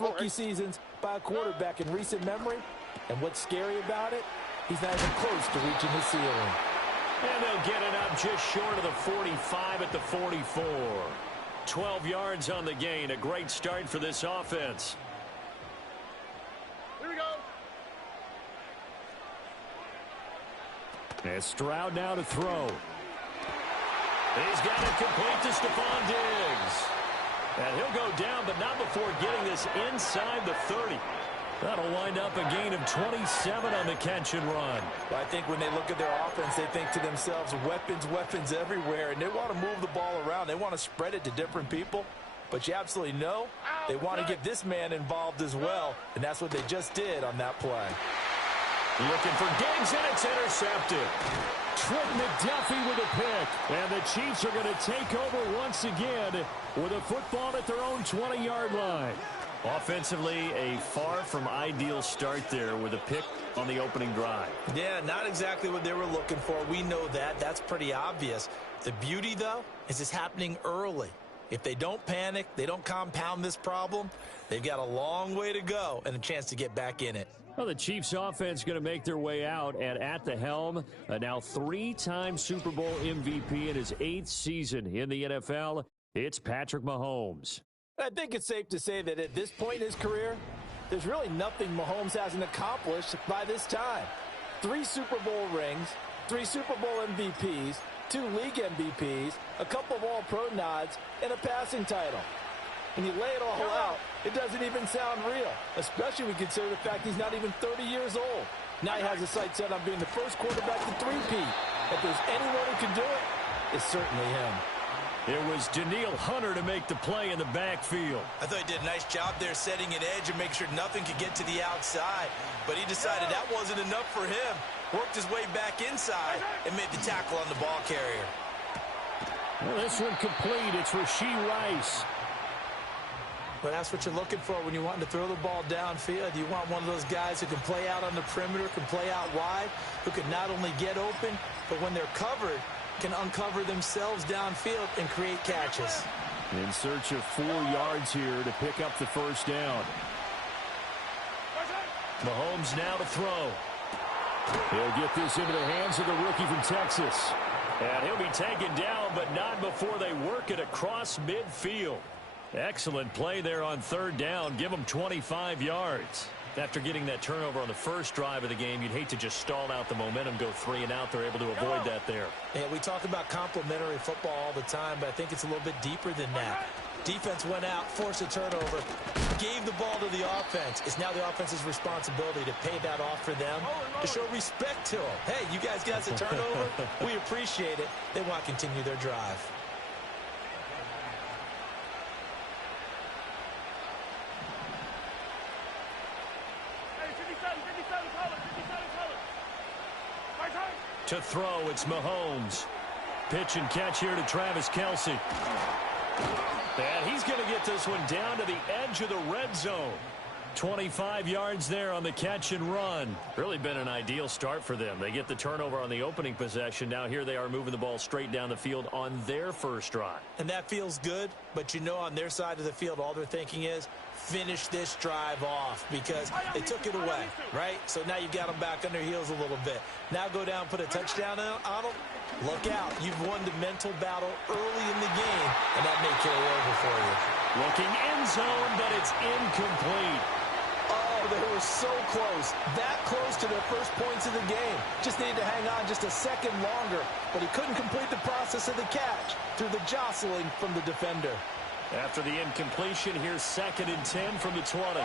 rookie seasons by a quarterback in recent memory. And what's scary about it, he's not even close to reaching his ceiling. And they'll get it up just short of the 45 at the 44. 12 yards on the gain. A great start for this offense. Here we go. And Stroud now to throw. He's got it complete to Stephon Diggs. And he'll go down, but not before getting this inside the 30. That'll wind up a gain of 27 on the catch and run. Well, I think when they look at their offense, they think to themselves, weapons, weapons everywhere, and they want to move the ball around. They want to spread it to different people, but you absolutely know they want to get this man involved as well, and that's what they just did on that play. Looking for Diggs, and it's intercepted. Trent McDuffie with a pick, and the Chiefs are going to take over once again with a football at their own 20-yard line. Offensively, a far from ideal start there with a pick on the opening drive. Yeah, not exactly what they were looking for. We know that. That's pretty obvious. The beauty, though, is it's happening early. If they don't panic, they don't compound this problem, they've got a long way to go and a chance to get back in it. Well, the Chiefs offense going to make their way out, and at the helm, a now 3-time Super Bowl MVP in his 8th season in the NFL, it's Patrick Mahomes. I think it's safe to say that at this point in his career, there's really nothing Mahomes hasn't accomplished by this time. 3 Super Bowl rings, 3 Super Bowl MVPs, 2 league MVPs, a couple of all-pro nods, and a passing title. When you lay it all out, it doesn't even sound real, especially when you consider the fact he's not even 30 years old. Now he has his sights set on being the first quarterback to three-peat. If there's anyone who can do it, it's certainly him. It was Danielle Hunter to make the play in the backfield. I thought he did a nice job there setting an edge and making sure nothing could get to the outside. But he decided that wasn't enough for him. Worked his way back inside and made the tackle on the ball carrier. Well, this one complete. It's Rashee Rice. But that's what you're looking for when you're wanting to throw the ball downfield. You want one of those guys who can play out on the perimeter, can play out wide, who can not only get open, but when they're covered, can uncover themselves downfield and create catches. In search of 4 yards here to pick up the first down. Mahomes now to throw. He'll get this into the hands of the rookie from Texas. And he'll be taken down, but not before they work it across midfield. Excellent play there on 3rd down. Give them 25 yards. After getting that turnover on the first drive of the game, you'd hate to just stall out the momentum, go 3 and out. They're able to avoid that there. Yeah, we talk about complementary football all the time, but I think it's a little bit deeper than that. Defense went out, forced a turnover, gave the ball to the offense. It's now the offense's responsibility to pay that off for them, to show respect to them. Hey, you guys got the turnover. We appreciate it. They want to continue their drive. To throw, it's Mahomes. Pitch and catch here to Travis Kelce. And he's going to get this one down to the edge of the red zone. 25 yards there on the catch and run. Really been an ideal start for them. They get the turnover on the opening possession. Now here they are moving the ball straight down the field on their first drive. And that feels good, but you know on their side of the field all they're thinking is finish this drive off because they took it away, right? So now you've got them back on their heels a little bit. Now go down, put a touchdown on them. Look out. You've won the mental battle early in the game, and that may carry over for you. Looking end zone, but it's incomplete. Oh, they were so close. That close to their first points of the game. Just needed to hang on just a second longer, but he couldn't complete the process of the catch through the jostling from the defender. After the incompletion, here's 2nd and 10 from the 20.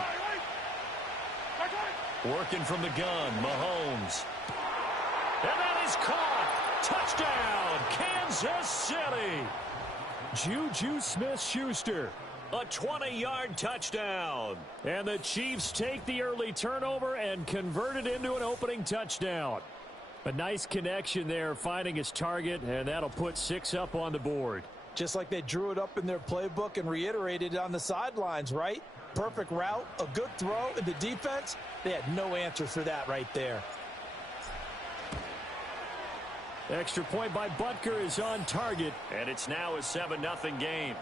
Working from the gun, Mahomes. And that is caught. Touchdown, Kansas City. Juju Smith-Schuster. A 20-yard touchdown. And the Chiefs take the early turnover and convert it into an opening touchdown. A nice connection there, finding his target, and that'll put 6 up on the board. Just like they drew it up in their playbook and reiterated it on the sidelines, right? Perfect route, a good throw, and the defense, they had no answer for that right there. Extra point by Butker is on target, and it's now a 7-0 game.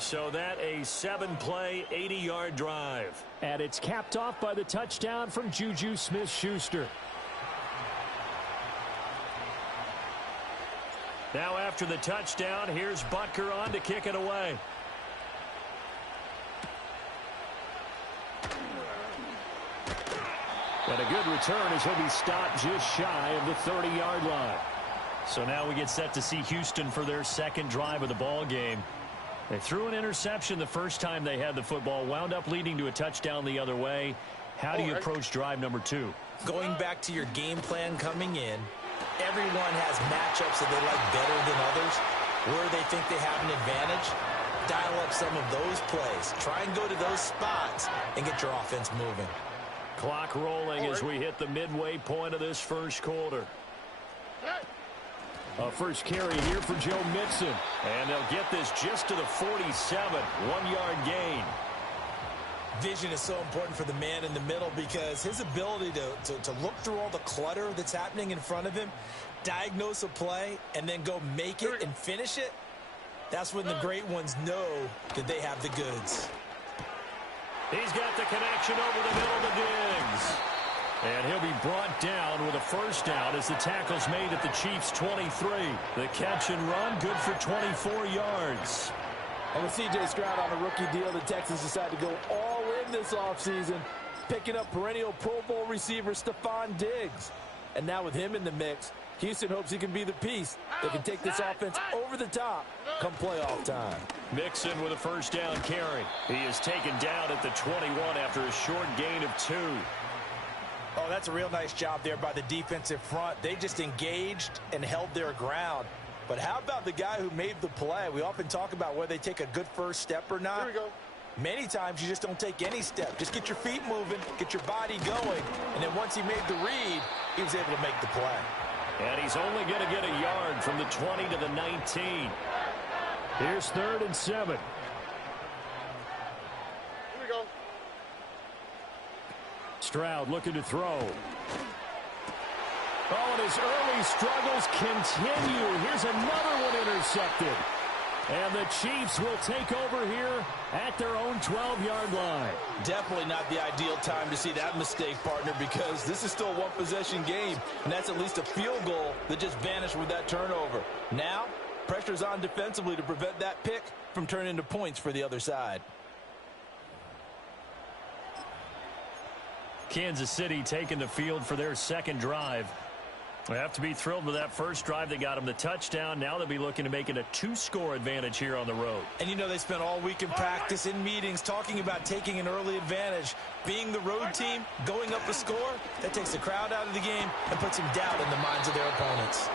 So that a 7-play, 80-yard drive. And it's capped off by the touchdown from Juju Smith-Schuster. Now after the touchdown, here's Butker on to kick it away. And a good return as he'll be stopped just shy of the 30-yard line. So now we get set to see Houston for their second drive of the ball game. They threw an interception the first time they had the football, wound up leading to a touchdown the other way. How do you approach drive number 2? Going back to your game plan coming in, everyone has matchups that they like better than others, where they think they have an advantage. Dial up some of those plays. Try and go to those spots and get your offense moving. Clock rolling as we hit the midway point of this first quarter. A first carry here for Joe Mixon. And they'll get this just to the 47, 1-yard gain. Vision is so important for the man in the middle because his ability to look through all the clutter that's happening in front of him, diagnose a play, and then go make it and finish it, that's when the great ones know that they have the goods. He's got the connection over the middle to Diggs. And he'll be brought down with a first down as the tackle's made at the Chiefs' 23. The catch and run, good for 24 yards. And with C.J. Stroud on a rookie deal, the Texans decide to go all in this offseason, picking up perennial Pro Bowl receiver Stephon Diggs. And now with him in the mix, Houston hopes he can be the piece that can take this offense over the top come playoff time. Mixon with a first down carry. He is taken down at the 21 after a short gain of 2. Oh, that's a real nice job there by the defensive front. They just engaged and held their ground. But how about the guy who made the play? We often talk about whether they take a good first step or not. Here we go. Many times you just don't take any step. Just get your feet moving, get your body going, and then once he made the read, he was able to make the play. And he's only going to get a yard from the 20 to the 19. Here's 3rd and 7. Stroud looking to throw. Oh, and his early struggles continue. Here's another one intercepted. And the Chiefs will take over here at their own 12-yard line. Definitely not the ideal time to see that mistake, partner, because this is still a one-possession game, and that's at least a field goal that just vanished with that turnover. Now, pressure's on defensively to prevent that pick from turning into points for the other side. Kansas City taking the field for their second drive. They have to be thrilled with that first drive. They got them the touchdown. Now they'll be looking to make it a 2-score advantage here on the road. And you know they spent all week in practice, in meetings, talking about taking an early advantage. Being the road team, going up a score, that takes the crowd out of the game and puts some doubt in the minds of their opponents.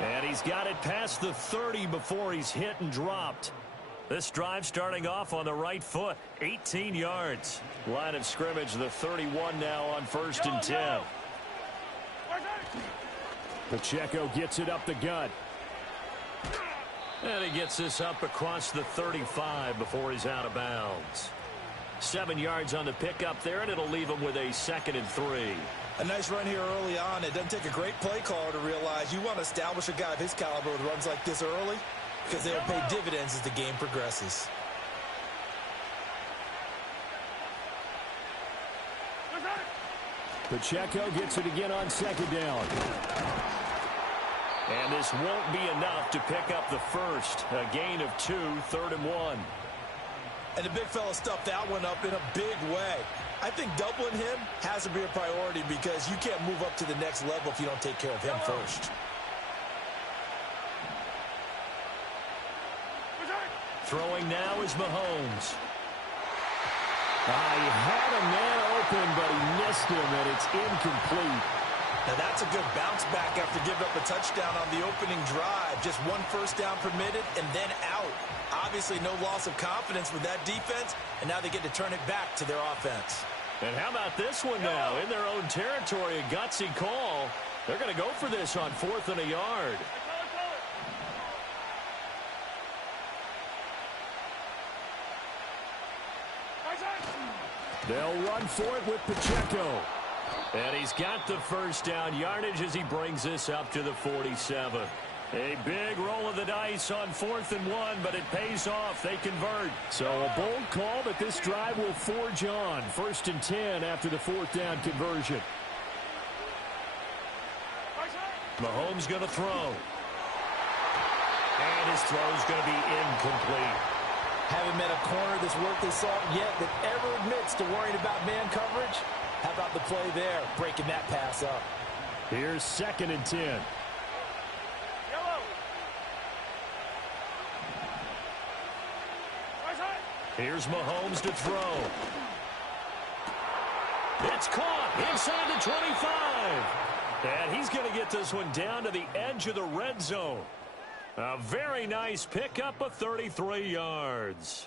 And he's got it past the 30 before he's hit and dropped. This drive starting off on the right foot, 18 yards. Line of scrimmage, the 31 now on 1st and 10. Pacheco gets it up the gut. And he gets this up across the 35 before he's out of bounds. 7 yards on the pickup there, and it'll leave him with a 2nd and 3. A nice run here early on. It doesn't take a great play caller to realize you want to establish a guy of his caliber with runs like this early, because they'll pay dividends as the game progresses. Pacheco gets it again on 2nd down. And this won't be enough to pick up the first. A gain of 2, 3rd and 1. And the big fella stuffed that one up in a big way. I think doubling him has to be a priority because you can't move up to the next level if you don't take care of him first. Throwing now is Mahomes. He had a man open, but he missed him, and it's incomplete. Now that's a good bounce back after giving up a touchdown on the opening drive. Just 1 first down permitted and then out. Obviously no loss of confidence with that defense, and now they get to turn it back to their offense. And how about this one now? In their own territory, a gutsy call. They're going to go for this on 4th and a yard. They'll run for it with Pacheco. And he's got the first down yardage as he brings this up to the 47. A big roll of the dice on 4th and 1, but it pays off. They convert. So a bold call, but this drive will forge on. 1st and 10 after the 4th down conversion. Mahomes going to throw. And his throw's going to be incomplete. Haven't met a corner that's worth his salt yet that ever admits to worrying about man coverage. How about the play there, breaking that pass up? Here's 2nd and 10. Here's Mahomes to throw. It's caught inside the 25. And he's going to get this one down to the edge of the red zone. A very nice pickup of 33 yards.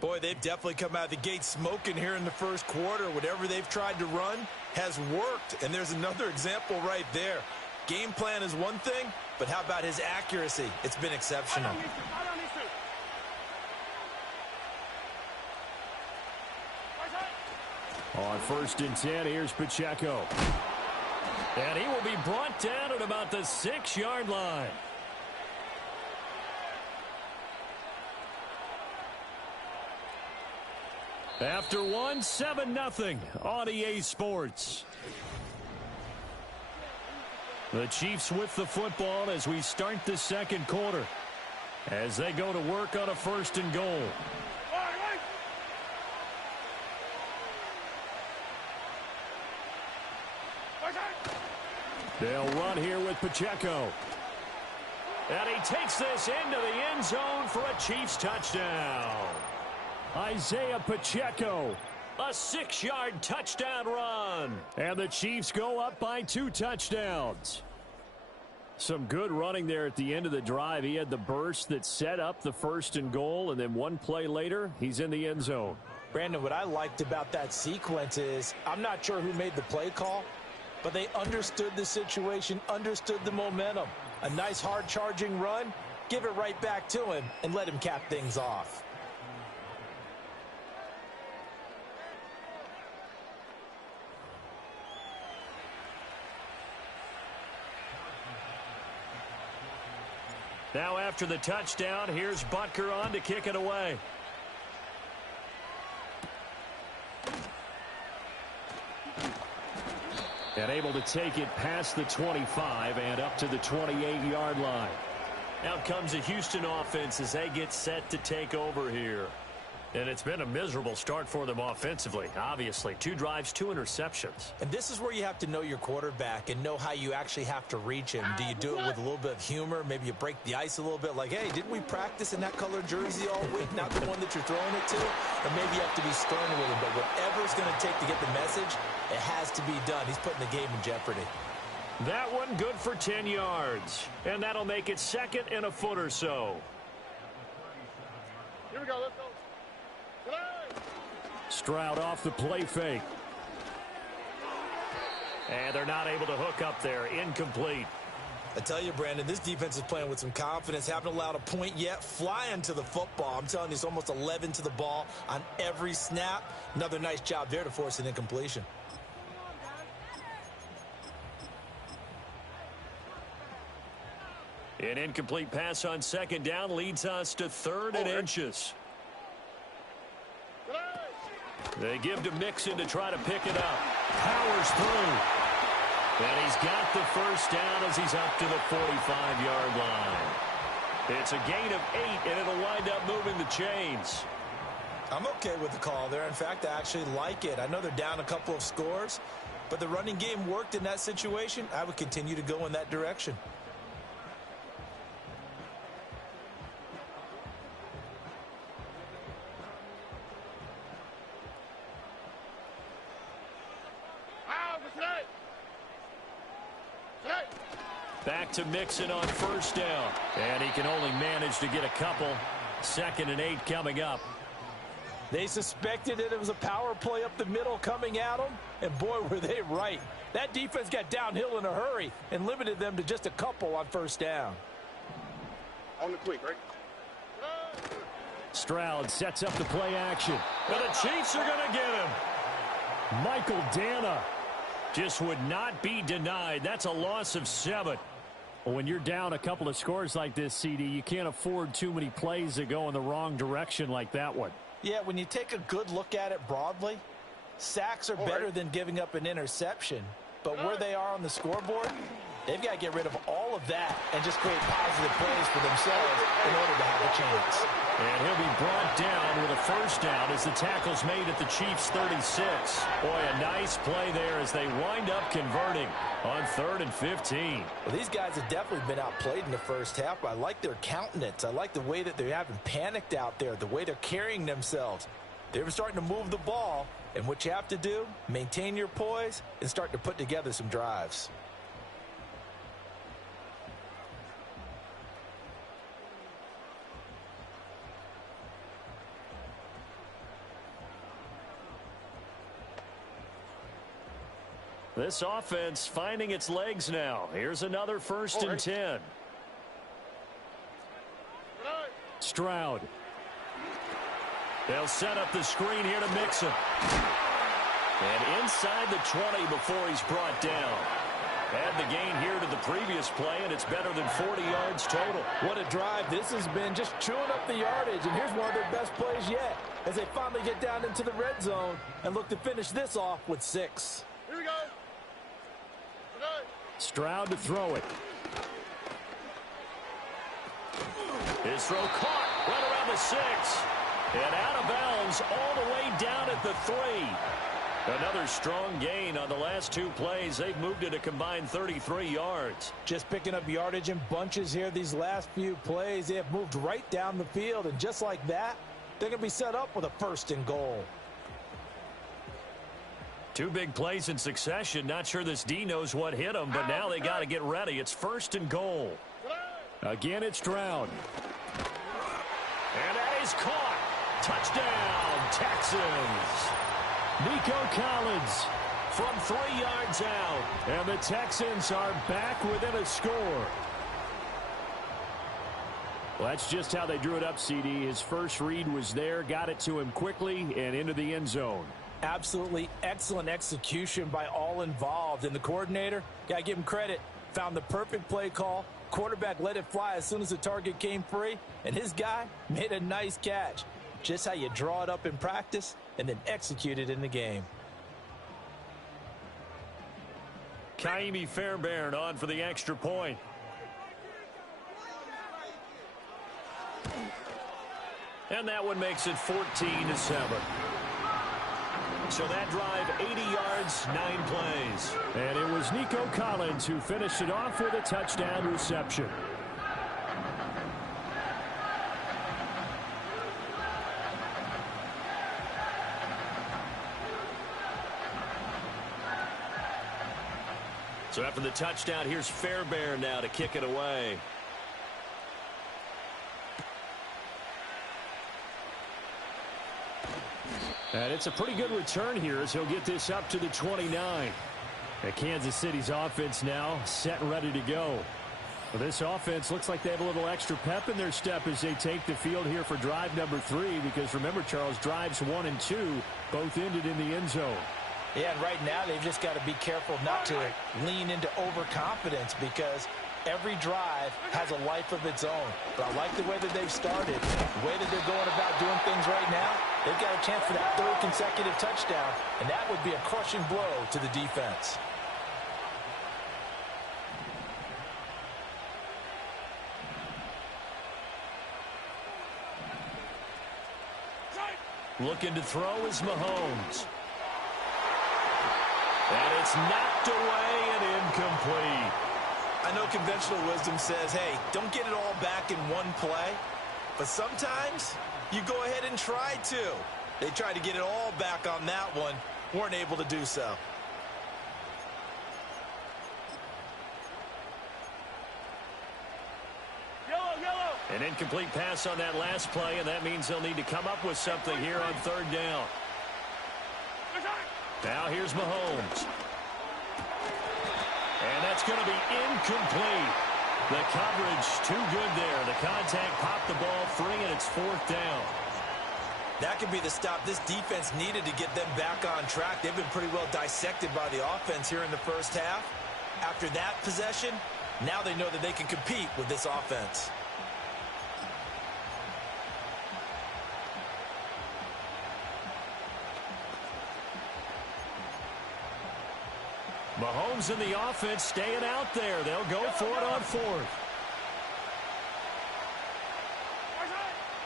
Boy, they've definitely come out of the gate smoking here in the first quarter. Whatever they've tried to run has worked. And there's another example right there. Game plan is one thing, but how about his accuracy? It's been exceptional. On 1st and 10, here's Pacheco. And he will be brought down at about the 6-yard line. After one, 7-0 on EA Sports. The Chiefs with the football as we start the second quarter. As they go to work on a 1st and goal. They'll run here with Pacheco. And he takes this into the end zone for a Chiefs touchdown. Isaiah Pacheco. A 6-yard touchdown run. And the Chiefs go up by 2 touchdowns. Some good running there at the end of the drive. He had the burst that set up the 1st and goal, and then one play later, he's in the end zone. Brandon, what I liked about that sequence is I'm not sure who made the play call, but they understood the situation, understood the momentum. A nice hard-charging run, give it right back to him, and let him cap things off. Now after the touchdown, here's Butker on to kick it away. And able to take it past the 25 and up to the 28-yard line. Out comes the Houston offense as they get set to take over here. And it's been a miserable start for them offensively, obviously. 2 drives, 2 interceptions. And this is where you have to know your quarterback and know how you actually have to reach him. Do you do it with a little bit of humor? Maybe you break the ice a little bit like, hey, didn't we practice in that color jersey all week? Not the one that you're throwing it to? Or maybe you have to be stern with him. But whatever it's going to take to get the message, it has to be done. He's putting the game in jeopardy. That one good for 10 yards. And that'll make it 2nd and a foot or so. Here we go, let's go. Stroud off the play fake. And they're not able to hook up there. Incomplete. I tell you, Brandon, this defense is playing with some confidence. Haven't allowed a point yet. Flying to the football. I'm telling you, it's almost 11 to the ball on every snap. Another nice job there to force an incompletion. An incomplete pass on 2nd down leads us to 3rd and inches. They give to Mixon to try to pick it up. Powers through. And he's got the 1st down as he's up to the 45-yard line. It's a gain of 8, and it'll wind up moving the chains. I'm okay with the call there. In fact, I actually like it. I know they're down a couple of scores, but the running game worked in that situation. I would continue to go in that direction. Back to Mixon on 1st down. And he can only manage to get a couple. 2nd and 8 coming up. They suspected that it was a power play up the middle coming at them, and boy, were they right. That defense got downhill in a hurry and limited them to just a couple on 1st down. On the quick, right? Stroud sets up the play action. But the Chiefs are going to get him. Michael Dana. Just would not be denied. That's a loss of 7. Well, when you're down a couple of scores like this, CD, you can't afford too many plays that go in the wrong direction like that one. Yeah, when you take a good look at it broadly, sacks are better than giving up an interception. But where they are on the scoreboard, they've got to get rid of all of that and just create positive plays for themselves in order to have a chance. And he'll be brought down with a first down as the tackle's made at the Chiefs' 36. Boy, a nice play there as they wind up converting on 3rd and 15. Well, these guys have definitely been outplayed in the first half, but I like their countenance. I like the way that they haven't panicked out there, the way they're carrying themselves. They're starting to move the ball, and what you have to do, maintain your poise and start to put together some drives. This offense finding its legs now. Here's another 1st and 10. Stroud. They'll set up the screen here to Mixon. And inside the 20 before he's brought down. Add the gain here to the previous play, and it's better than 40 yards total. What a drive this has been, just chewing up the yardage. And here's one of their best plays yet as they finally get down into the red zone and look to finish this off with 6. Here we go. Stroud to throw it. His throw caught right around the 6. And out of bounds all the way down at the 3. Another strong gain on the last 2 plays. They've moved it a combined 33 yards. Just picking up yardage in bunches here these last few plays. They have moved right down the field, and just like that, they're going to be set up with a 1st and goal. 2 big plays in succession. Not sure this D knows what hit him, but now they got to get ready. It's 1st and goal. Again, it's Stroud. And that is caught. Touchdown, Texans. Nico Collins from 3 yards out. And the Texans are back within a score. Well, that's just how they drew it up, CD. His first read was there, got it to him quickly, and into the end zone. Absolutely excellent execution by all involved. And the coordinator, got to give him credit, found the perfect play call. Quarterback let it fly as soon as the target came free, and his guy made a nice catch. Just how you draw it up in practice and then execute it in the game. Kaimi Fairbairn on for the extra point. And that one makes it 14-7. So that drive, 80 yards, 9 plays. And it was Nico Collins who finished it off with a touchdown reception. So after the touchdown, here's Fairbairn now to kick it away. And it's a pretty good return here as he'll get this up to the 29. And Kansas City's offense now set and ready to go. Well, this offense looks like they have a little extra pep in their step as they take the field here for drive number 3. Because remember, Charles, drives 1 and 2 both ended in the end zone. Yeah, and right now they've just got to be careful not to lean into overconfidence because every drive has a life of its own. But I like the way that they've started, the way that they're going about doing things right now. They've got a chance for that 3rd consecutive touchdown, and that would be a crushing blow to the defense. Looking to throw is Mahomes. And it's knocked away and incomplete. I know conventional wisdom says, hey, don't get it all back in one play. But sometimes you go ahead and try to. They tried to get it all back on that one. Weren't able to do so. An incomplete pass on that last play, and that means they'll need to come up with something here on 3rd down. Now here's Mahomes. And that's going to be incomplete. The coverage too good there. The contact popped the ball free, and it's 4th down. That could be the stop this defense needed to get them back on track. They've been pretty well dissected by the offense here in the first half. After that possession, Now they know that they can compete with this offense. Mahomes and the offense staying out there. They'll go for it on fourth.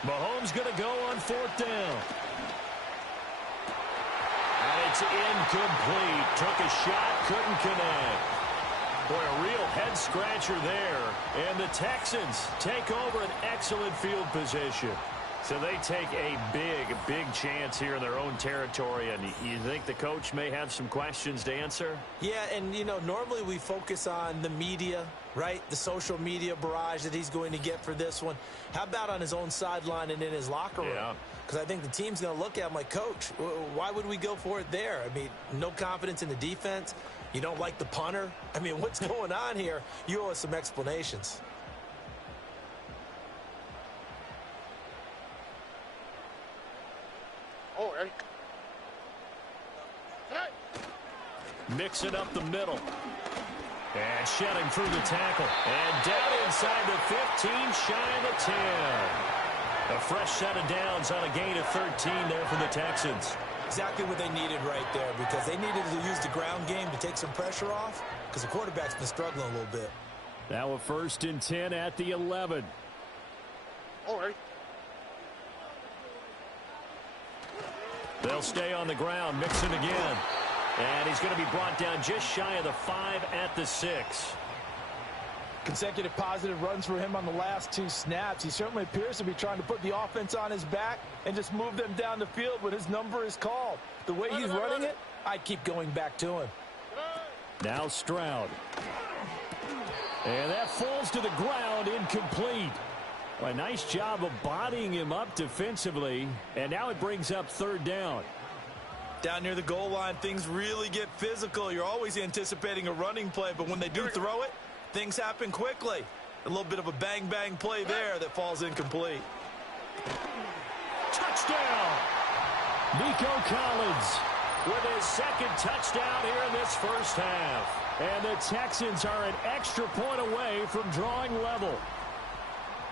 Mahomes going to go on fourth down. And it's incomplete. Took a shot, couldn't connect. Boy, a real head-scratcher there. And the Texans take over an excellent field position. So they take a big chance here in their own territory. And you think the coach may have some questions to answer? Yeah, and, you know, normally we focus on the media, right? The social media barrage that he's going to get for this one. How about on his own sideline and in his locker room? Yeah. Because I think the team's going to look at him like, Coach, why would we go for it there? I mean, no confidence in the defense. You don't like the punter. I mean, what's going on here? You owe us some explanations. Oh, ready? Mixing up the middle. And shedding through the tackle. And down inside the 15, shy of the 10. A fresh set of downs on a gain of 13 there for the Texans. Exactly what they needed right there, because they needed to use the ground game to take some pressure off, because the quarterback's been struggling a little bit. Now a 1st and 10 at the 11. Oh, ready? They'll stay on the ground, mixing again. And he's going to be brought down just shy of the 5 at the 6. Consecutive positive runs for him on the last 2 snaps. He certainly appears to be trying to put the offense on his back and just move them down the field when his number is called. The way he's running it, I'd keep going back to him. Now Stroud. And that falls to the ground, incomplete. Well, a nice job of bodying him up defensively. And now it brings up 3rd down. Down near the goal line, things really get physical. You're always anticipating a running play, but when they do throw it, things happen quickly. A little bit of a bang-bang play there that falls incomplete. Touchdown! Nico Collins with his 2nd touchdown here in this first half. And the Texans are an extra point away from drawing level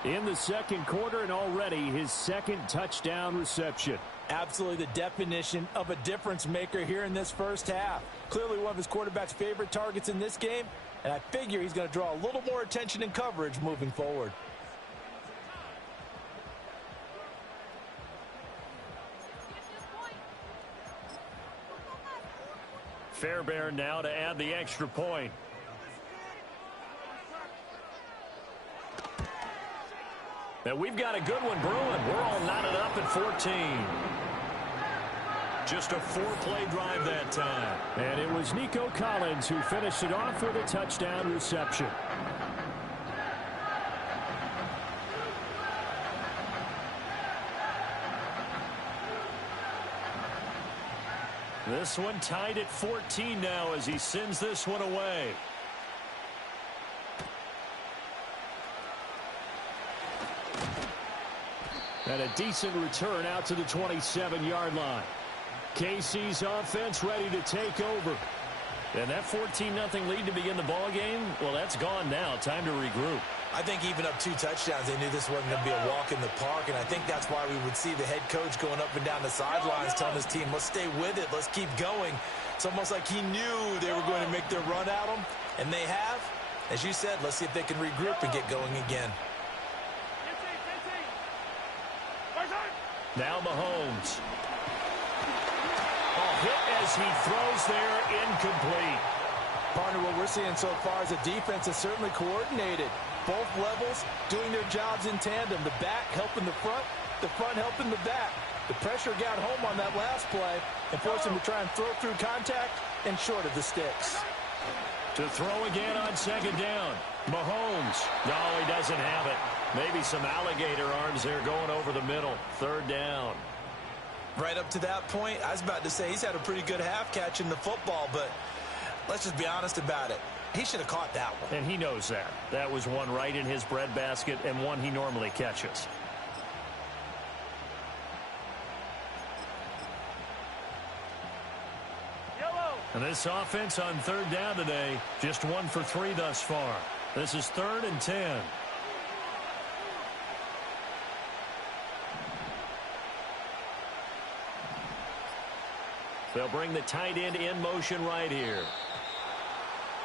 in the 2nd quarter, and already his 2nd touchdown reception. Absolutely the definition of a difference maker here in this first half. Clearly one of his quarterback's favorite targets in this game, and I figure he's going to draw a little more attention and coverage moving forward. Fairbairn now to add the extra point. Now we've got a good one brewing. We're all knotted up at 14. Just a 4-play drive that time. And it was Nico Collins who finished it off with a touchdown reception. This one tied at 14 now as he sends this one away. And a decent return out to the 27-yard line. KC's offense ready to take over. And that 14-0 lead to begin the ball game, well, that's gone now. Time to regroup. I think even up 2 touchdowns, they knew this wasn't going to be a walk in the park, and I think that's why we would see the head coach going up and down the sidelines telling his team, let's stay with it, let's keep going. It's almost like he knew they were going to make their run at him, and they have. As you said, let's see if they can regroup and get going again. Now Mahomes. Hit as he throws there, incomplete. Partner, what we're seeing so far is a defense that's certainly coordinated. Both levels doing their jobs in tandem. The back helping the front helping the back. The pressure got home on that last play and forced him to try and throw through contact and short of the sticks. To throw again on 2nd down. Mahomes. No, he doesn't have it. Maybe some alligator arms there going over the middle. 3rd down. Right up to that point, I was about to say he's had a pretty good half catching the football, but let's just be honest about it. He should have caught that one. And he knows that. That was one right in his breadbasket and one he normally catches. And this offense on 3rd down today, just 1 for 3 thus far. This is 3rd and 10. They'll bring the tight end in motion right here.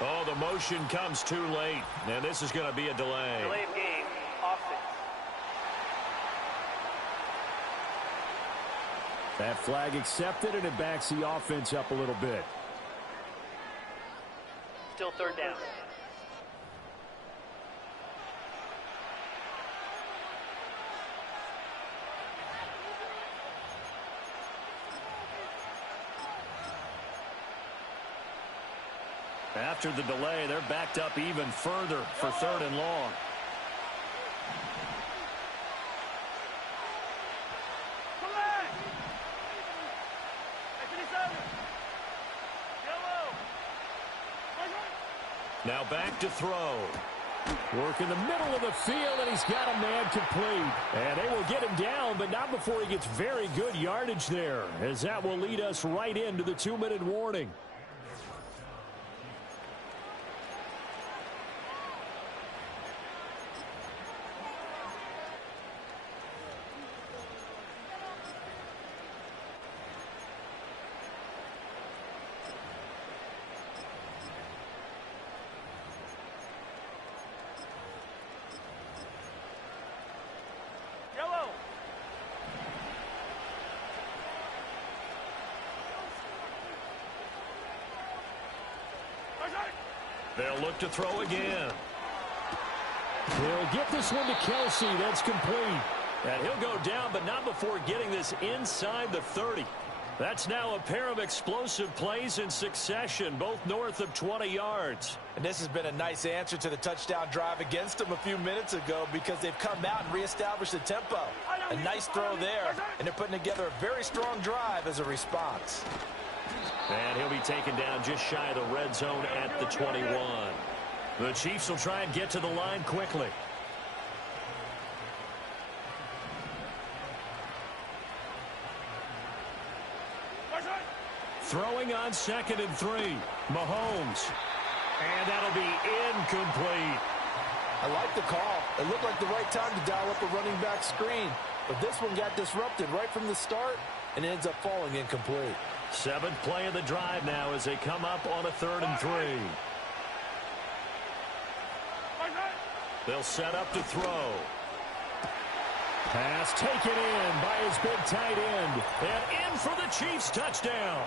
Oh, the motion comes too late, and this is going to be a delay. Delay of game, offense. That flag accepted, and it backs the offense up a little bit. Still 3rd down. After the delay, they're backed up even further for 3rd and long. Now back to throw. Work in the middle of the field, and he's got a man complete. And they will get him down, but not before he gets very good yardage there, as that will lead us right into the 2-minute warning. They'll look to throw again. He'll get this one to Kelsey. That's complete. And he'll go down, but not before getting this inside the 30. That's now a pair of explosive plays in succession, both north of 20 yards. And this has been a nice answer to the touchdown drive against them a few minutes ago, because they've come out and reestablished the tempo. A nice throw there, and they're putting together a very strong drive as a response. And he'll be taken down just shy of the red zone at the 21. The Chiefs will try and get to the line quickly. Throwing on 2nd and 3. Mahomes. And that'll be incomplete. I like the call. It looked like the right time to dial up a running back screen. But this one got disrupted right from the start, and it ends up falling incomplete. 7th play of the drive now as they come up on a 3rd and 3. They'll set up to throw. Pass taken in by his big tight end. And in for the Chiefs touchdown.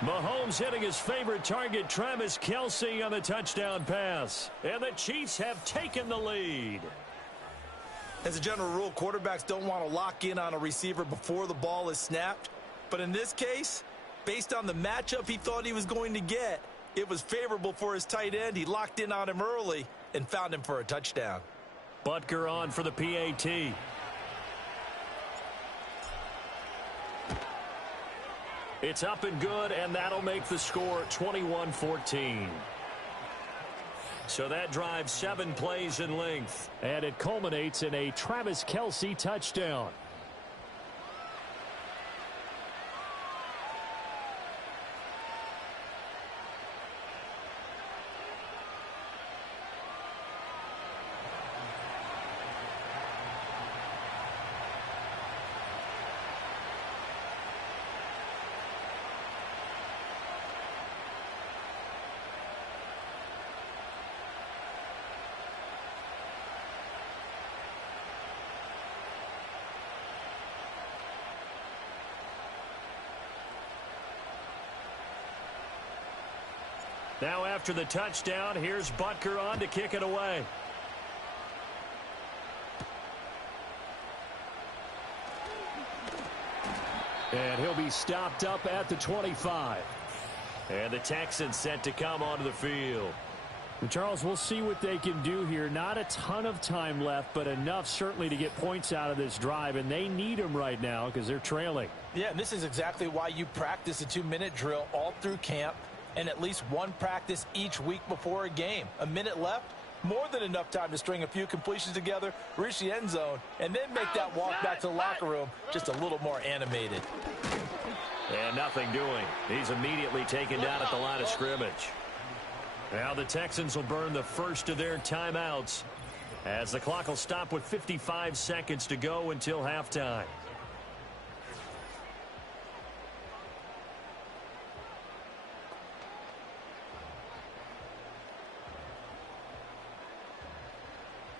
Mahomes hitting his favorite target, Travis Kelce, on the touchdown pass. And the Chiefs have taken the lead. As a general rule, quarterbacks don't want to lock in on a receiver before the ball is snapped. But in this case, based on the matchup he thought he was going to get, it was favorable for his tight end. He locked in on him early and found him for a touchdown. Butker on for the PAT. It's up and good, and that'll make the score 21-14. So that drives 7 plays in length. And it culminates in a Travis Kelce touchdown. Now after the touchdown, here's Butker on to kick it away. And he'll be stopped up at the 25. And the Texans set to come onto the field. Charles, we'll see what they can do here. Not a ton of time left, but enough certainly to get points out of this drive, and they need them right now because they're trailing. Yeah, and this is exactly why you practice a 2-minute drill all through camp, and at least one practice each week before a game. A minute left, more than enough time to string a few completions together, reach the end zone, and then make that walk back to the locker room just a little more animated. And nothing doing. He's immediately taken down at the line of scrimmage. Now the Texans will burn the first of their timeouts as the clock will stop with 55 seconds to go until halftime.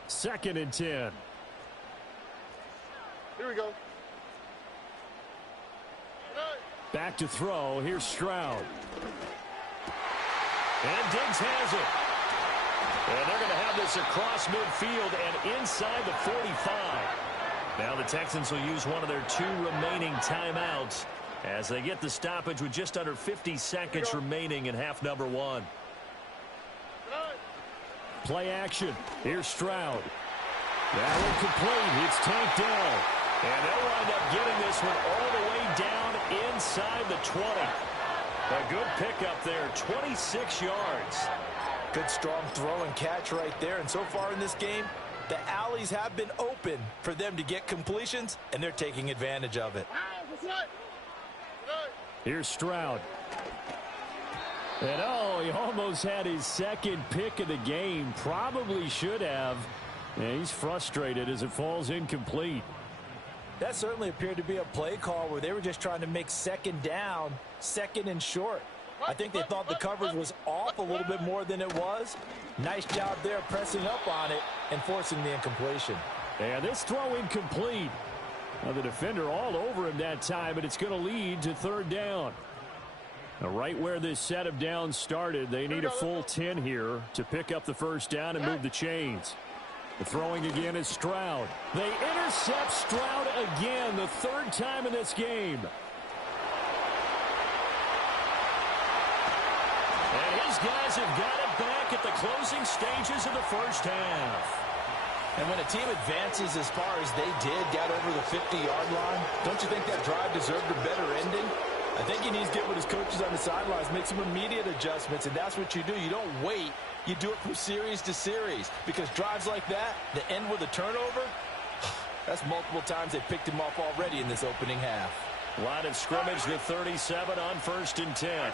Second and 10. Here we go. Back to throw. Here's Stroud. And Diggs has it. And they're going to have this across midfield and inside the 45. Now the Texans will use one of their 2 remaining timeouts as they get the stoppage with just under 50 seconds remaining in half number 1. Play action. Here's Stroud. That one complete. It's tanked down. And they'll wind up getting this one all the way down inside the 20. A good pickup there, 26 yards. Good strong throw and catch right there. And so far in this game, the alleys have been open for them to get completions, and they're taking advantage of it. Here's Stroud. And he almost had his second pick of the game. Probably should have. And he's frustrated as it falls incomplete. That certainly appeared to be a play call where they were just trying to make second down, second and short. I think they thought the coverage was off a little bit more than it was. Nice job there pressing up on it and forcing the incompletion. And this throw incomplete. Now the defender all over him that time, but it's going to lead to third down. Now right where this set of downs started, they need a full 10 here to pick up the first down and move the chains. The throwing again is Stroud. They intercept Stroud again, the 3rd time in this game. And his guys have got it back at the closing stages of the first half. And when a team advances as far as they did, got over the 50-yard line, don't you think that drive deserved a better ending? I think he needs to get with his coaches on the sidelines, make some immediate adjustments, and that's what you do. You don't wait. You do it from series to series, because drives like that, that end with a turnover, that's multiple times they picked him off already in this opening half. Line of scrimmage, the 37 on 1st and 10.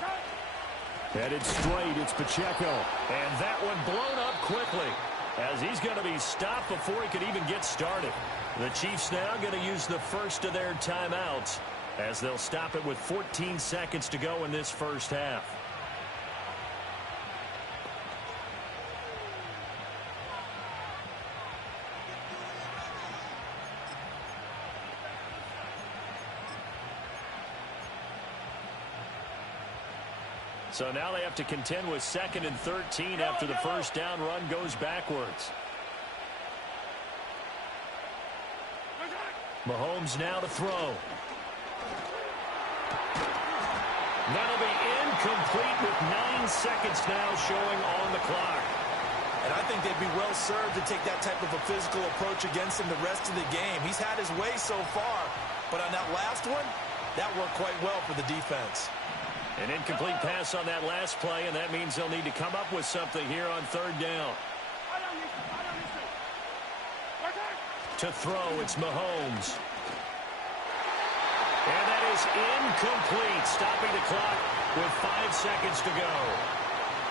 Headed straight, it's Pacheco. And that one blown up quickly as he's going to be stopped before he could even get started. The Chiefs now going to use the first of their timeouts as they'll stop it with 14 seconds to go in this first half. So now they have to contend with 2nd and 13 after the first down run goes backwards. Mahomes now to throw. That'll be incomplete with 9 seconds now showing on the clock. And I think they'd be well served to take that type of a physical approach against him the rest of the game. He's had his way so far, but on that last one, that worked quite well for the defense. An incomplete pass on that last play, and that means they'll need to come up with something here on 3rd down. To throw, it's Mahomes. And that is incomplete, stopping the clock with 5 seconds to go.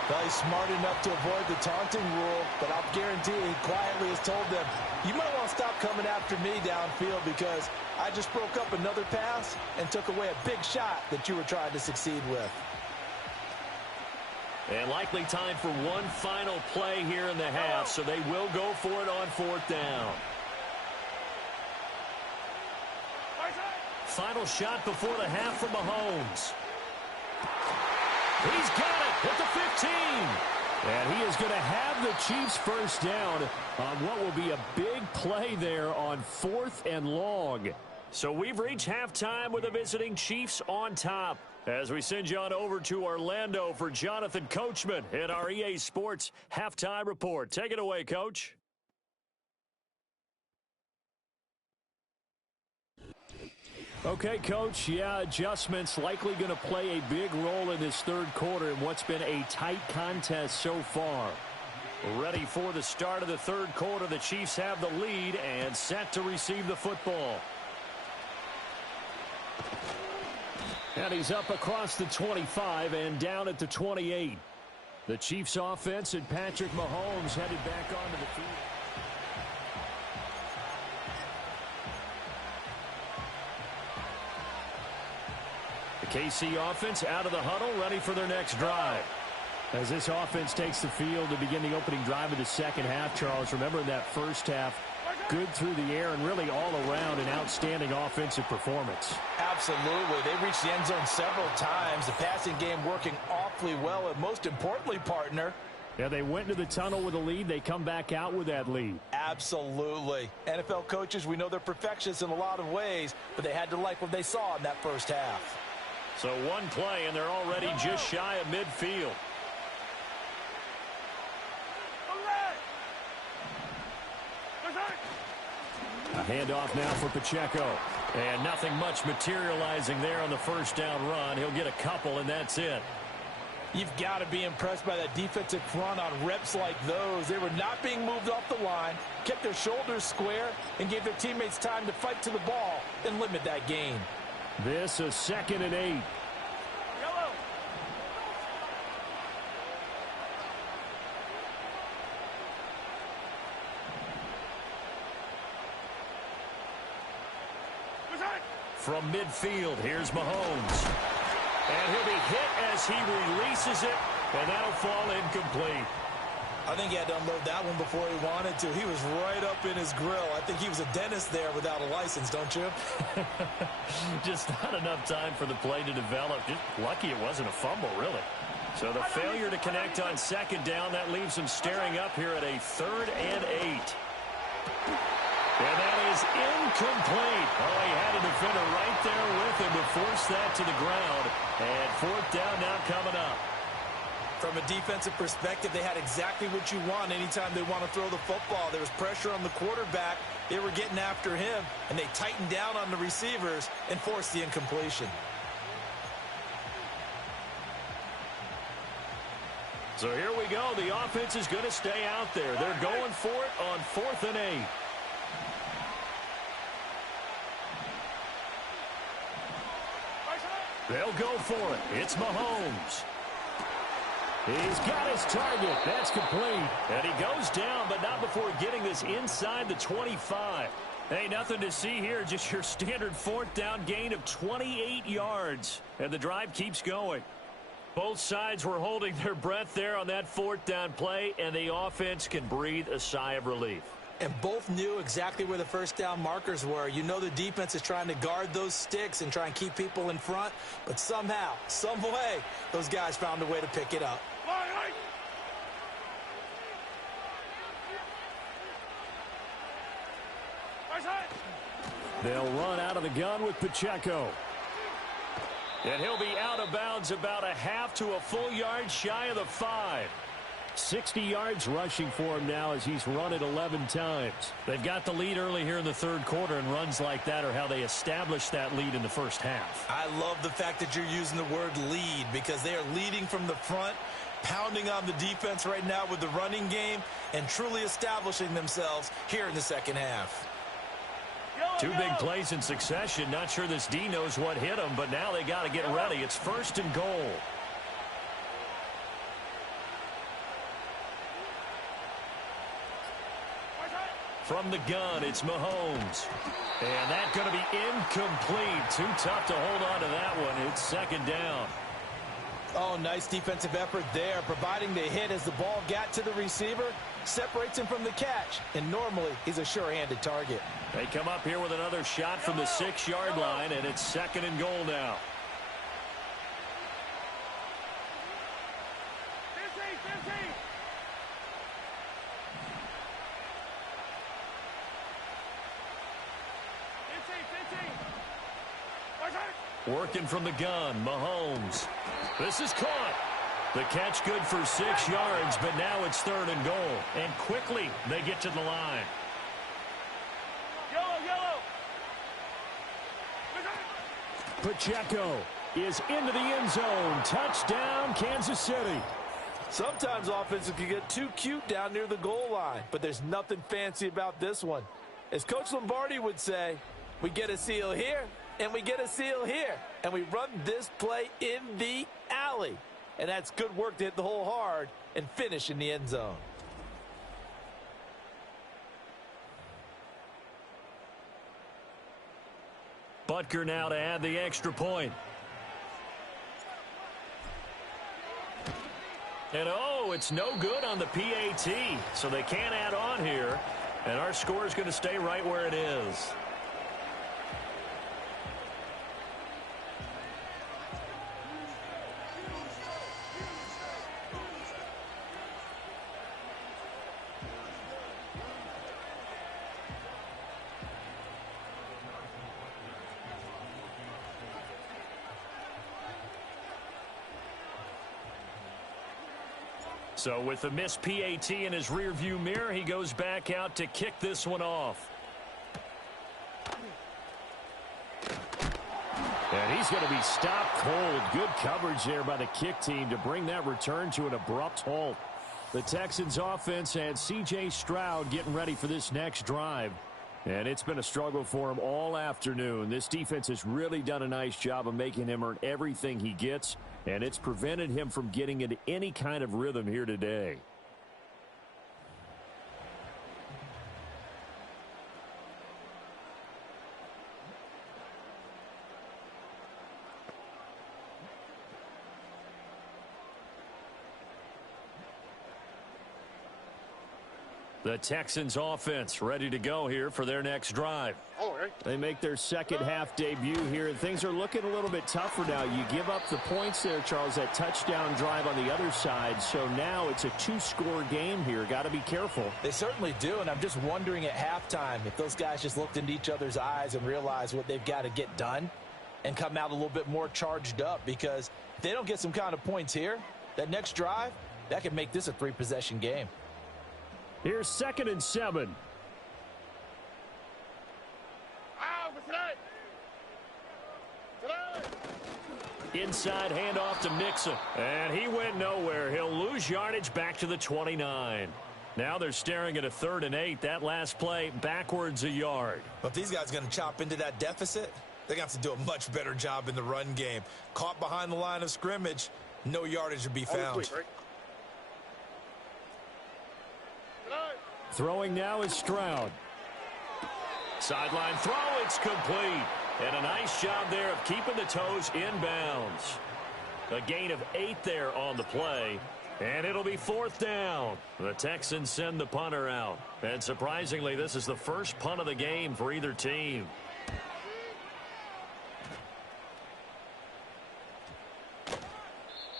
Well, he's smart enough to avoid the taunting rule, but I'll guarantee he quietly has told them, you might want to stop coming after me downfield because I just broke up another pass and took away a big shot that you were trying to succeed with. And likely time for one final play here in the half, so they will go for it on 4th down. Final shot before the half from Mahomes. He's got it at the 15. And he is going to have the Chiefs first down on what will be a big play there on 4th and long. So we've reached halftime with the visiting Chiefs on top. As we send you on over to Orlando for Jonathan Coachman in our EA Sports Halftime Report. Take it away, Coach. Okay, Coach, yeah, adjustments likely going to play a big role in this 3rd quarter in what's been a tight contest so far. Ready for the start of the 3rd quarter. The Chiefs have the lead and set to receive the football. And he's up across the 25 and down at the 28. The Chiefs offense and Patrick Mahomes headed back onto the field. The KC offense out of the huddle, ready for their next drive. As this offense takes the field to begin the opening drive of the second half, Charles, remember in that first half, good through the air and really all around an outstanding offensive performance. Absolutely. They reached the end zone several times. The passing game working awfully well, and most importantly, partner, yeah, they went into the tunnel with a lead. They come back out with that lead. Absolutely. NFL coaches, we know they're perfectionists in a lot of ways, but they had to like what they saw in that first half. So one play, and they're already just shy of midfield. A handoff now for Pacheco. And nothing much materializing there on the first down run. He'll get a couple, and that's it. You've got to be impressed by that defensive front on reps like those. They were not being moved off the line, kept their shoulders square, and gave their teammates time to fight to the ball and limit that gain. This is 2nd and 8. From midfield, here's Mahomes. And he'll be hit as he releases it, and that'll fall incomplete. I think he had to unload that one before he wanted to. He was right up in his grill. I think he was a dentist there without a license, don't you? Just not enough time for the play to develop. Just lucky it wasn't a fumble, really. So the failure to connect on second down, that leaves him staring up here at a 3rd and 8. And that is incomplete. Oh, he had a defender right there with him to force that to the ground. And 4th down now coming up. From a defensive perspective, they had exactly what you want anytime they want to throw the football. There was pressure on the quarterback. They were getting after him, and they tightened down on the receivers and forced the incompletion. So here we go. The offense is going to stay out there. They're going for it on 4th and 8. They'll go for it. It's Mahomes. He's got his target. That's complete. And he goes down, but not before getting this inside the 25. Hey, nothing to see here. Just your standard 4th down gain of 28 yards. And the drive keeps going. Both sides were holding their breath there on that 4th down play, and the offense can breathe a sigh of relief. And both knew exactly where the first down markers were. You know the defense is trying to guard those sticks and try and keep people in front. But somehow, some way, those guys found a way to pick it up. They'll run out of the gun with Pacheco. And he'll be out of bounds about a half to a full yard shy of the 5. 60 yards rushing for him now as he's run it 11 times. They've got the lead early here in the 3rd quarter, and runs like that are how they established that lead in the first half. I love the fact that you're using the word lead, because they are leading from the front, pounding on the defense right now with the running game, and truly establishing themselves here in the second half. 2 big plays in succession. Not sure this D knows what hit him, but now they got to get ready. It's 1st and goal. From the gun, it's Mahomes. And that's going to be incomplete. Too tough to hold on to that one. It's 2nd down. Oh, nice defensive effort there, providing the hit as the ball got to the receiver, separates him from the catch, and normally he's a sure-handed target. They come up here with another shot from the 6-yard line, and it's 2nd and goal now. Working from the gun, Mahomes. This is caught. The catch good for 6 yards, but now it's 3rd and goal. And quickly, they get to the line. Pacheco is into the end zone. Touchdown, Kansas City. Sometimes offenses can get too cute down near the goal line, but there's nothing fancy about this one. As Coach Lombardi would say, we get a seal here, and we get a seal here, and we run this play in the alley. And that's good work to hit the hole hard and finish in the end zone. Butker now to add the extra point. And oh, it's no good on the PAT, so they can't add on here. And our score is going to stay right where it is. So with the missed PAT in his rearview mirror, he goes back out to kick this one off. And he's going to be stopped cold. Good coverage there by the kick team to bring that return to an abrupt halt. The Texans offense had C.J. Stroud getting ready for this next drive. And it's been a struggle for him all afternoon. This defense has really done a nice job of making him earn everything he gets, and it's prevented him from getting into any kind of rhythm here today. The Texans offense ready to go here for their next drive. They make their second half debut here, and things are looking a little bit tougher now. You give up the points there, Charles, that touchdown drive on the other side. So now it's a two-score game here. Got to be careful. They certainly do, and I'm just wondering at halftime if those guys just looked into each other's eyes and realized what they've got to get done and come out a little bit more charged up, because if they don't get some kind of points here, that next drive, that could make this a three-possession game. Here's 2nd and 7. Inside handoff to Mixon. And he went nowhere. He'll lose yardage back to the 29. Now they're staring at a 3rd and 8. That last play backwards a yard. But if these guys are going to chop into that deficit, they're going to have to do a much better job in the run game. Caught behind the line of scrimmage, no yardage to be found. Throwing now is Stroud. Sideline throw, it's complete. And a nice job there of keeping the toes inbounds. A gain of 8 there on the play. And it'll be 4th down. The Texans send the punter out. And surprisingly, this is the first punt of the game for either team.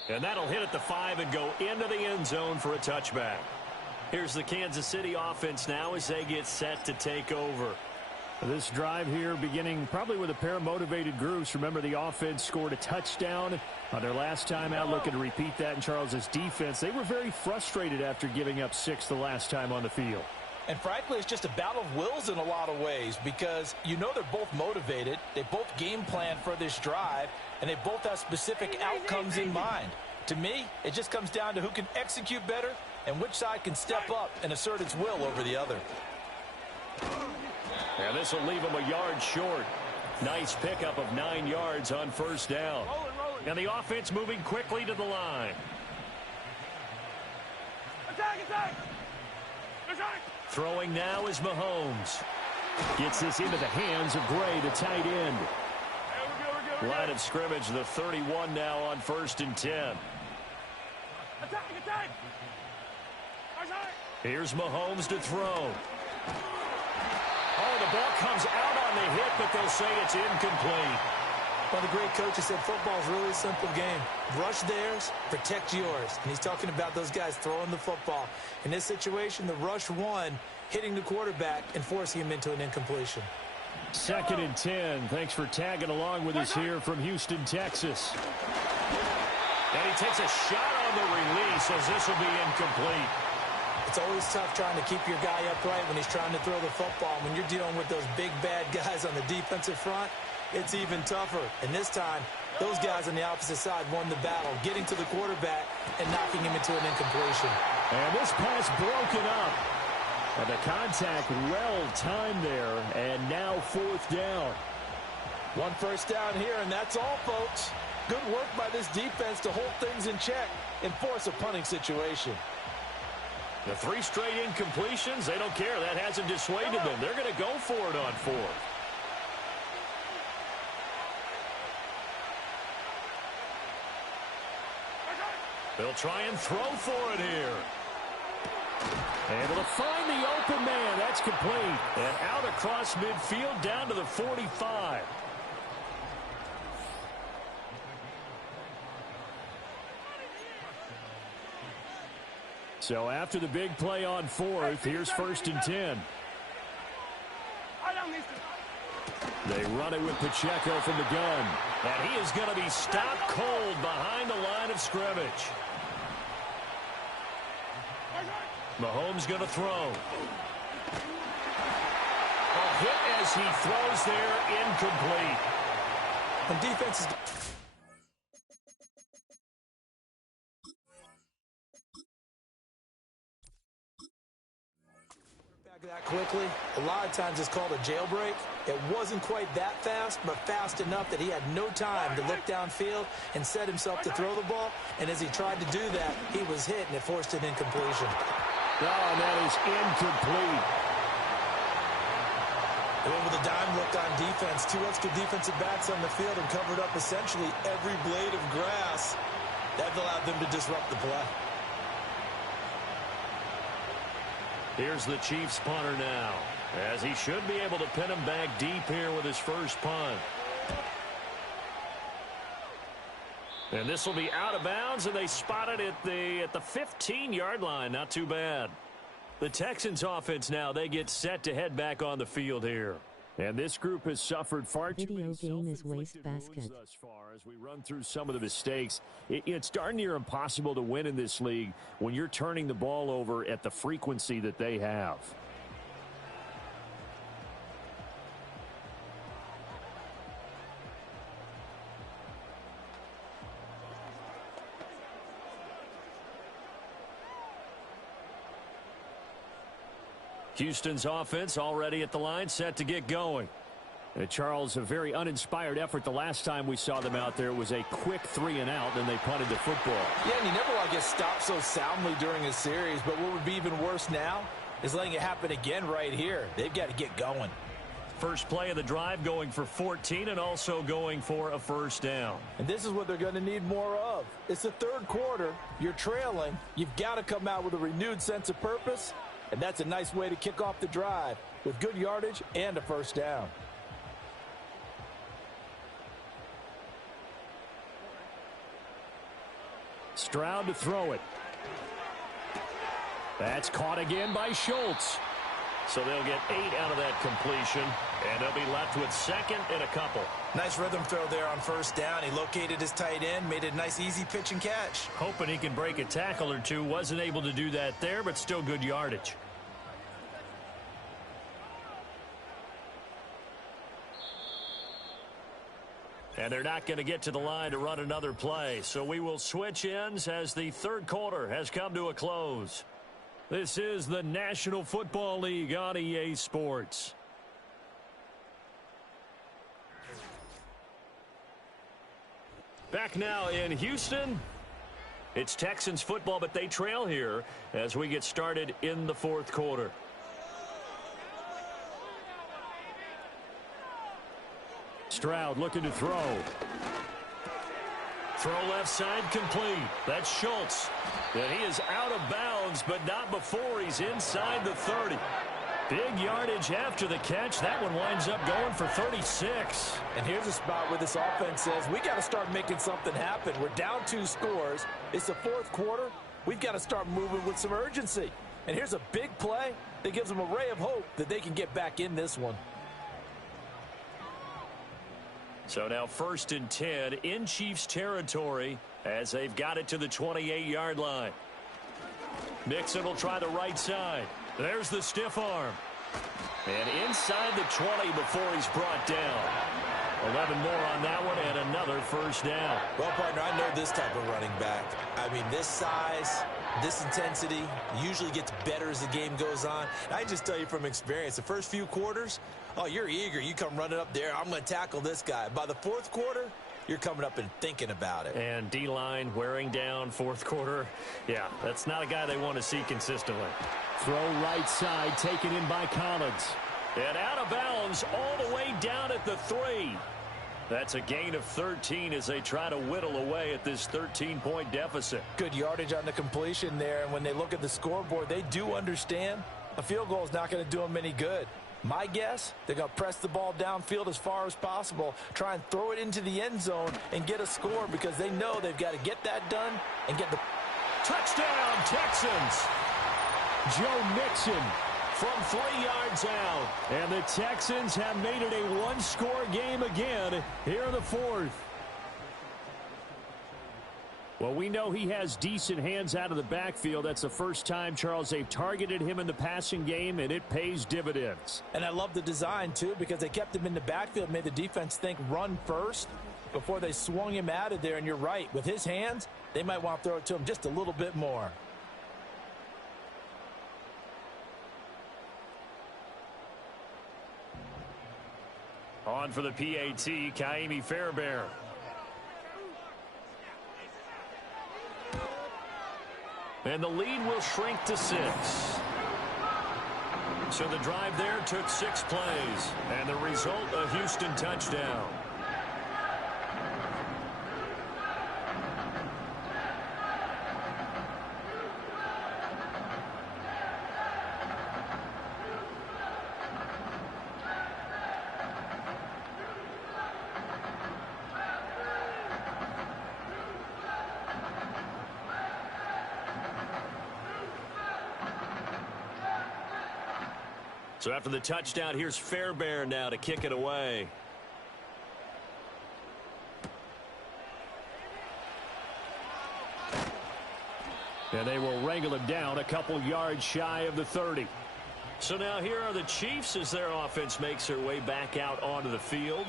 And that'll hit at the 5 and go into the end zone for a touchback. Here's the Kansas City offense now as they get set to take over. This drive here beginning probably with a pair of motivated groups. Remember, the offense scored a touchdown on their last time out, looking to repeat that in Charles's defense. They were very frustrated after giving up 6 the last time on the field. And frankly, it's just a battle of wills in a lot of ways, because you know they're both motivated. They both game plan for this drive, and they both have specific outcomes in mind. To me, it just comes down to who can execute better and which side can step up and assert its will over the other. And this will leave him a yard short. Nice pickup of 9 yards on 1st down. And the offense moving quickly to the line. Throwing now is Mahomes. Gets this into the hands of Gray, the tight end. Line of scrimmage, the 31 now on 1st and 10. Here's Mahomes to throw. Oh, the ball comes out on the hit, but they'll say it's incomplete. Well, the great coach has said football is really a simple game. Rush theirs, protect yours. And he's talking about those guys throwing the football. In this situation, the rush one, hitting the quarterback and forcing him into an incompletion. 2nd and 10. Thanks for tagging along with us here from Houston, Texas. And he takes a shot on the release as this will be incomplete. It's always tough trying to keep your guy upright when he's trying to throw the football. When you're dealing with those big, bad guys on the defensive front, it's even tougher. And this time, those guys on the opposite side won the battle, getting to the quarterback and knocking him into an incompletion. And this pass broken up. And the contact well timed there. And now 4th down. 1 first down here, and that's all, folks. Good work by this defense to hold things in check and force a punting situation. The 3 straight incompletions, they don't care. That hasn't dissuaded them. They're going to go for it on 4th. They'll try and throw for it here. Able to find the open man. That's complete. And out across midfield down to the 45. So after the big play on 4th, here's 1st and 10. They run it with Pacheco from the gun. And he is going to be stopped cold behind the line of scrimmage. Mahomes going to throw. A hit as he throws there, incomplete. And defense is... that quickly. A lot of times it's called a jailbreak. It wasn't quite that fast, but fast enough that he had no time to look downfield and set himself to throw the ball. And as he tried to do that, he was hit, and it forced an incompletion. Oh, that is incomplete. They went with a dime look on defense. 2 extra defensive backs on the field and covered up essentially every blade of grass. That allowed them to disrupt the play. Here's the Chiefs punter now, as he should be able to pin him back deep here with his first punt. And this will be out of bounds, and they spot it at the 15-yard line. Not too bad. The Texans offense now, they get set to head back on the field here. And this group has suffered far too many self-inflicted wounds thus far. As we run through some of the mistakes, it's darn near impossible to win in this league when you're turning the ball over at the frequency that they have. Houston's offense already at the line, set to get going. Charles, a very uninspired effort the last time we saw them out there. It was a quick 3 and out, then they punted the football. Yeah, and you never want to get stopped so soundly during a series, but what would be even worse now is letting it happen again right here. They've got to get going. First play of the drive going for 14 and also going for a first down. And this is what they're going to need more of. It's the 3rd quarter. You're trailing. You've got to come out with a renewed sense of purpose. And that's a nice way to kick off the drive with good yardage and a first down. Stroud to throw it. That's caught again by Schultz. So they'll get 8 out of that completion, and they'll be left with 2nd and a couple. Nice rhythm throw there on first down. He located his tight end, made it a nice easy pitch and catch. Hoping he can break a tackle or two. Wasn't able to do that there, but still good yardage. And they're not going to get to the line to run another play. So we will switch ends as the 3rd quarter has come to a close. This is the National Football League on EA Sports. Back now in Houston. It's Texans football, but they trail here as we get started in the 4th quarter. Stroud looking to throw. Throw left side complete. That's Schultz. And he is out of bounds, but not before he's inside the 30. Big yardage after the catch. That one winds up going for 36. And here's a spot where this offense says, we got to start making something happen. We're down 2 scores. It's the 4th quarter. We've got to start moving with some urgency. And here's a big play that gives them a ray of hope that they can get back in this one. So now 1st and 10 in Chiefs territory as they've got it to the 28-yard line. Mixon will try the right side. There's the stiff arm. And inside the 20 before he's brought down. 11 more on that one and another first down. Well, partner, I know this type of running back. I mean, this size, this intensity usually gets better as the game goes on. And I just tell you from experience, the first few quarters, oh, you're eager. You come running up there. I'm going to tackle this guy. By the 4th quarter, you're coming up and thinking about it. And D-line wearing down fourth quarter. Yeah, that's not a guy they want to see consistently. Throw right side, taken in by Collins. And out of bounds all the way down at the 3. That's a gain of 13 as they try to whittle away at this 13-point deficit. Good yardage on the completion there, and when they look at the scoreboard, they do understand a field goal is not going to do them any good. My guess, they're going to press the ball downfield as far as possible, try and throw it into the end zone and get a score because they know they've got to get that done and get the touchdown Texans. Joe Mixon from 3 yards out. And the Texans have made it a one-score game again here in the fourth. Well, we know he has decent hands out of the backfield. That's the first time, Charles, they've targeted him in the passing game, and it pays dividends. And I love the design, too, because they kept him in the backfield, made the defense think run first before they swung him out of there. And you're right, with his hands, they might want to throw it to him just a little bit more. On for the PAT, Kaimi Fairbairn. And the lead will shrink to 6. So the drive there took 6 plays. And the result, a Houston touchdown. So after the touchdown, here's Fairbairn now to kick it away. And they will wrangle him down a couple yards shy of the 30. So now here are the Chiefs as their offense makes their way back out onto the field.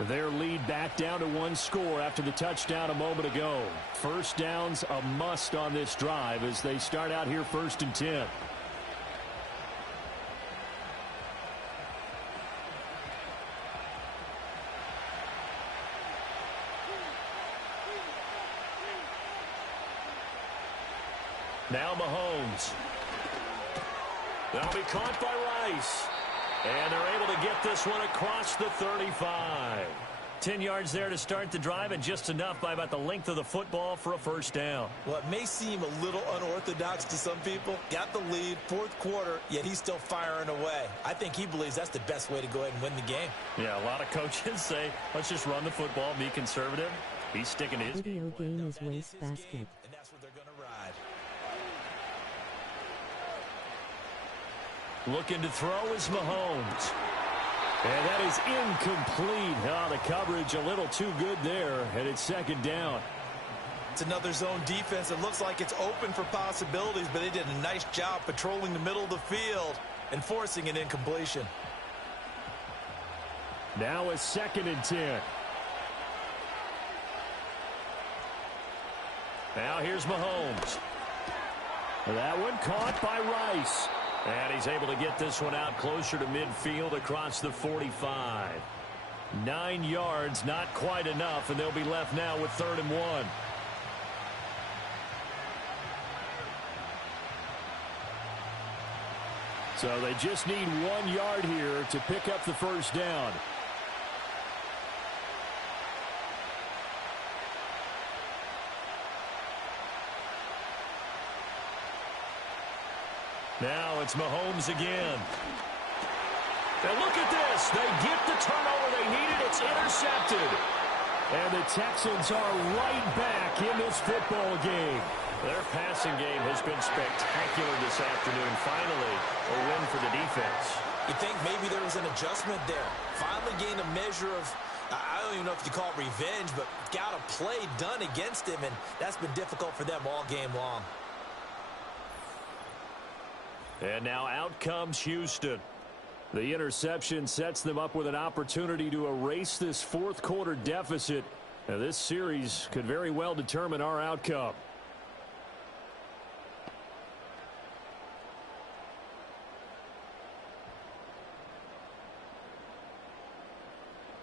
Their lead back down to 1 score after the touchdown a moment ago. First down's a must on this drive as they start out here 1st and 10. Now Mahomes. That'll be caught by Rice. And they're able to get this one across the 35. 10 yards there to start the drive, and just enough by about the length of the football for a first down. Well, it may seem a little unorthodox to some people. Got the lead, 4th quarter, yet he's still firing away. I think he believes that's the best way to go ahead and win the game. Yeah, a lot of coaches say, let's just run the football, be conservative. He's sticking to his video game is wastebasket. And that's what they're going to ride. Looking to throw is Mahomes. And that is incomplete. Oh, the coverage a little too good there, and it's 2nd down. It's another zone defense. It looks like it's open for possibilities, but they did a nice job patrolling the middle of the field and forcing an incompletion. Now a 2nd and 10. Now here's Mahomes. That one caught by Rice. And he's able to get this one out closer to midfield across the 45. 9 yards, not quite enough, and they'll be left now with 3rd and 1. So they just need 1 yard here to pick up the first down. Now it's Mahomes again. Now look at this. They get the turnover they needed. It's intercepted. And the Texans are right back in this football game. Their passing game has been spectacular this afternoon. Finally, a win for the defense. You think maybe there was an adjustment there. Finally gained a measure of, I don't even know if you call it revenge, but got a play done against him, and that's been difficult for them all game long. And now out comes Houston. The interception sets them up with an opportunity to erase this 4th quarter deficit. Now, this series could very well determine our outcome.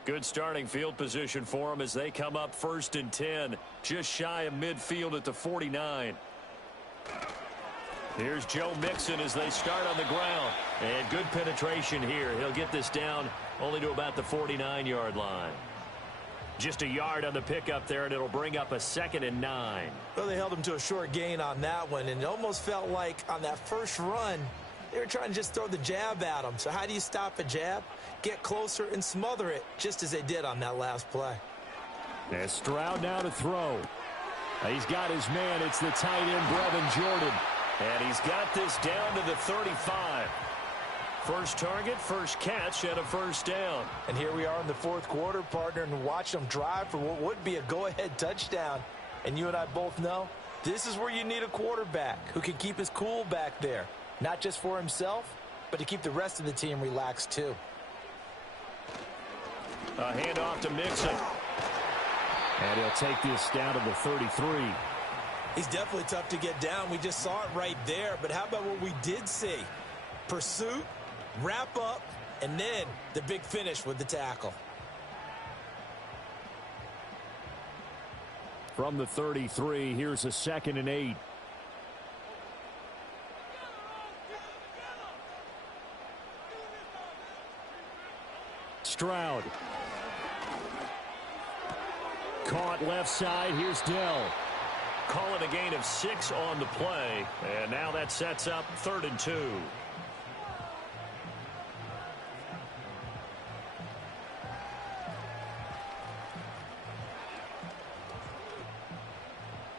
Good starting field position for them as they come up 1st and 10, just shy of midfield at the 49. Here's Joe Mixon as they start on the ground. And good penetration here. He'll get this down only to about the 49-yard line. Just a yard on the pickup there, and it'll bring up a 2nd and 9. Well, they held him to a short gain on that one, and it almost felt like on that first run, they were trying to just throw the jab at him. So how do you stop a jab? Get closer and smother it, just as they did on that last play. And Stroud now to throw. He's got his man. It's the tight end, Brevin Jordan. And he's got this down to the 35. First target, first catch, and a 1st down. And here we are in the 4th quarter, partner, and watch them drive for what would be a go-ahead touchdown. And you and I both know this is where you need a quarterback who can keep his cool back there. Not just for himself, but to keep the rest of the team relaxed too. A handoff to Mixon. And he'll take this down to the 33. He's definitely tough to get down. We just saw it right there. But how about what we did see? Pursuit, wrap up, and then the big finish with the tackle. From the 33, here's a 2nd and 8. Stroud. Caught left side. Here's Dell. Calling a gain of 6 on the play. And now that sets up 3rd and 2.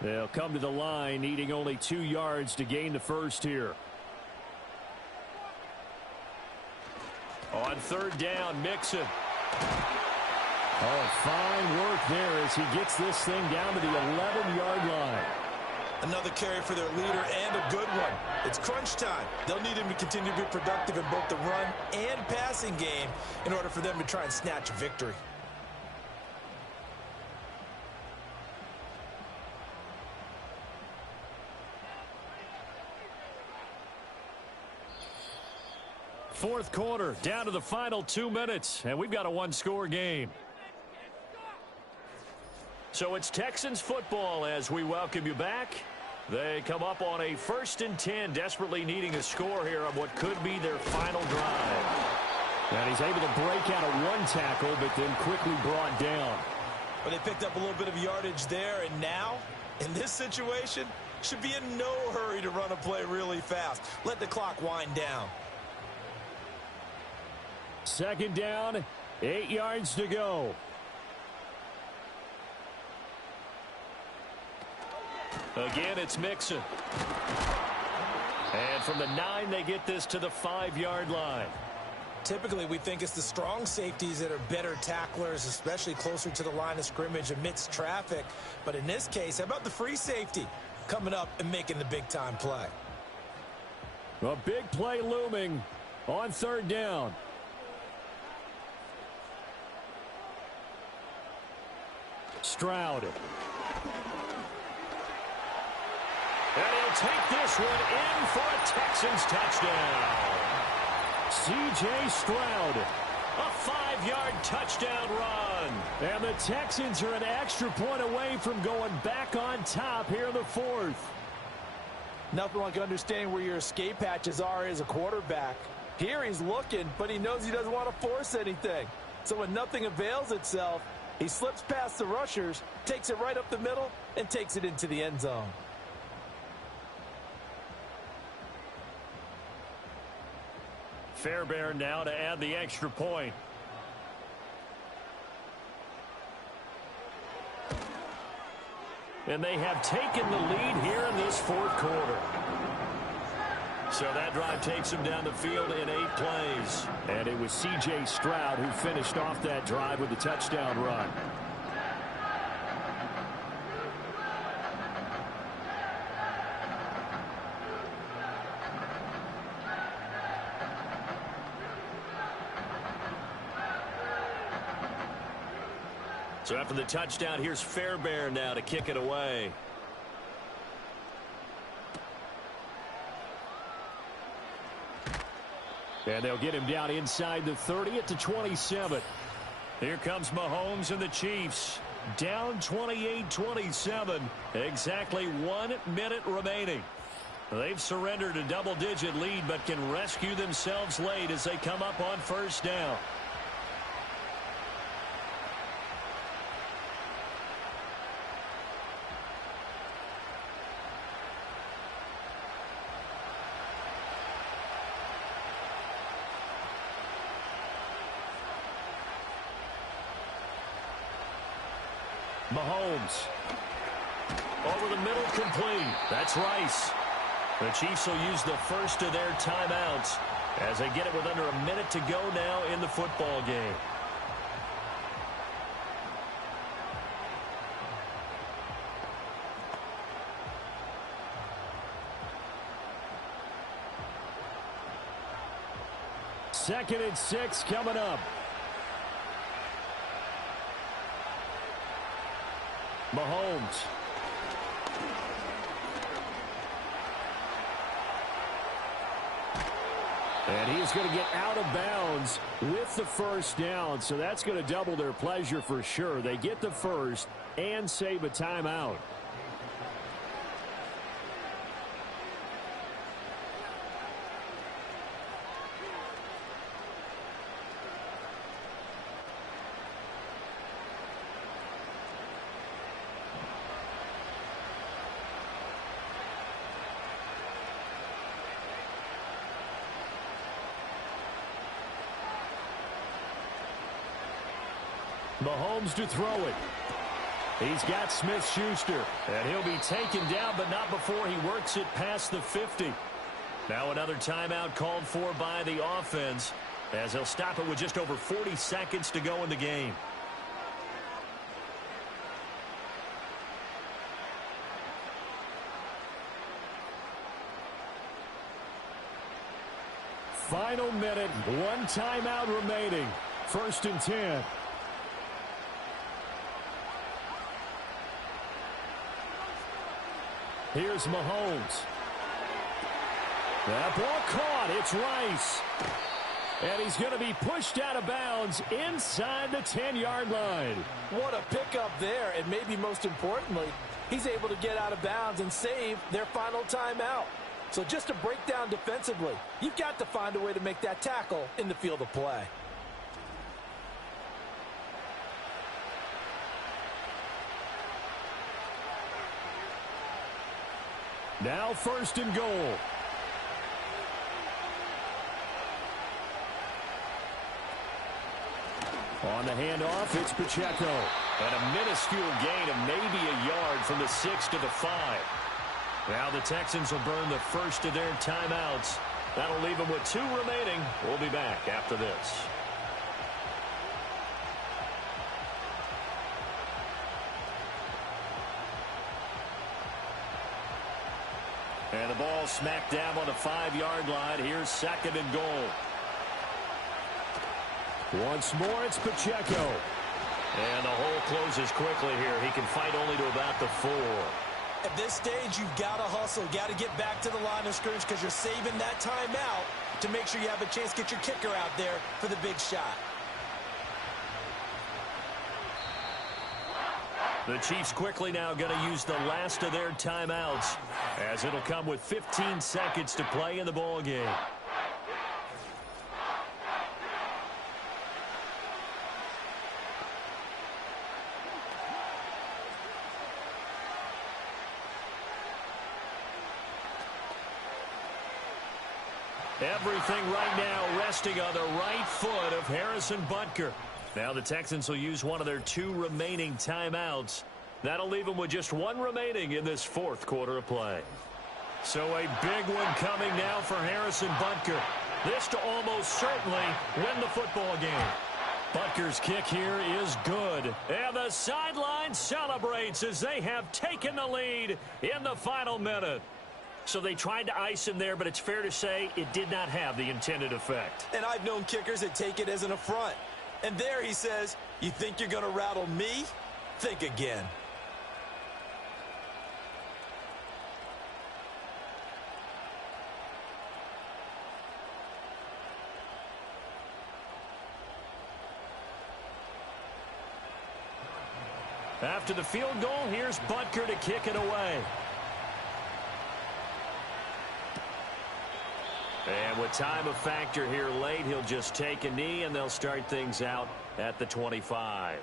They'll come to the line, needing only 2 yards to gain the first here. On 3rd down, Mixon. Oh, fine work there as he gets this thing down to the 11-yard line. Another carry for their leader and a good one. It's crunch time. They'll need him to continue to be productive in both the run and passing game in order for them to try and snatch a victory. Fourth quarter, down to the final 2 minutes, and we've got a 1-score game. So it's Texans football as we welcome you back. They come up on a 1st and 10, desperately needing a score here on what could be their final drive. And he's able to break out of 1 tackle, but then quickly brought down. But they picked up a little bit of yardage there, and now, in this situation, should be in no hurry to run a play really fast. Let the clock wind down. 2nd down, 8 yards to go. Again, it's Mixon. And from the 9, they get this to the 5-yard line. Typically, we think it's the strong safeties that are better tacklers, especially closer to the line of scrimmage amidst traffic. But in this case, how about the free safety coming up and making the big-time play? A big play looming on 3rd down. Stroud. And he'll take this one in for a Texans touchdown. C.J. Stroud. A 5-yard touchdown run. And the Texans are an extra point away from going back on top here in the 4th. Nothing like understanding where your escape hatches are as a quarterback. Here he's looking, but he knows he doesn't want to force anything. So when nothing avails itself, he slips past the rushers, takes it right up the middle, and takes it into the end zone. Fairbairn now to add the extra point. And they have taken the lead here in this 4th quarter. So that drive takes them down the field in 8 plays. And it was C.J. Stroud who finished off that drive with the touchdown run. So after the touchdown, here's Fairbairn now to kick it away. And they'll get him down inside the 30 at the 27. Here comes Mahomes and the Chiefs. Down 28-27. Exactly 1 minute remaining. They've surrendered a double-digit lead, but can rescue themselves late as they come up on first down. Mahomes. Over the middle, complete. That's Rice. The Chiefs will use the first of their timeouts as they get it with under a minute to go now in the football game. Second and 6 coming up. Mahomes. And he is going to get out of bounds with the first down, so that's going to double their pleasure for sure. They get the first and save a timeout. Mahomes to throw it. He's got Smith-Schuster, and he'll be taken down, but not before he works it past the 50. Now another timeout called for by the offense, as they'll stop it with just over 40 seconds to go in the game. Final minute, 1 timeout remaining. First and 10. Here's Mahomes. That ball caught. It's Rice. And he's going to be pushed out of bounds inside the 10-yard line. What a pickup there, and maybe most importantly, he's able to get out of bounds and save their final timeout. So just to break down defensively, you've got to find a way to make that tackle in the field of play. Now first and goal. On the handoff, it's Pacheco. And a minuscule gain of maybe a yard from the 6 to the 5. Now the Texans will burn the first of their timeouts. That'll leave them with 2 remaining. We'll be back after this. And the ball smacked down on the 5-yard line. Here's second and goal. Once more, it's Pacheco. And the hole closes quickly here. He can fight only to about the 4. At this stage, you've got to hustle. Got to get back to the line of scrimmage because you're saving that timeout to make sure you have a chance to get your kicker out there for the big shot. The Chiefs quickly now going to use the last of their timeouts, as it'll come with 15 seconds to play in the ball game. Everything right now resting on the right foot of Harrison Butker. Now the Texans will use one of their 2 remaining timeouts. That'll leave them with just 1 remaining in this 4th quarter of play. So a big one coming now for Harrison Butker. This to almost certainly win the football game. Butker's kick here is good. And the sideline celebrates as they have taken the lead in the final minute. So they tried to ice him there, but it's fair to say it did not have the intended effect. And I've known kickers that take it as an affront. And there he says, you think you're going to rattle me? Think again. After the field goal, here's Butker to kick it away. And with time a factor here late, he'll just take a knee, and they'll start things out at the 25.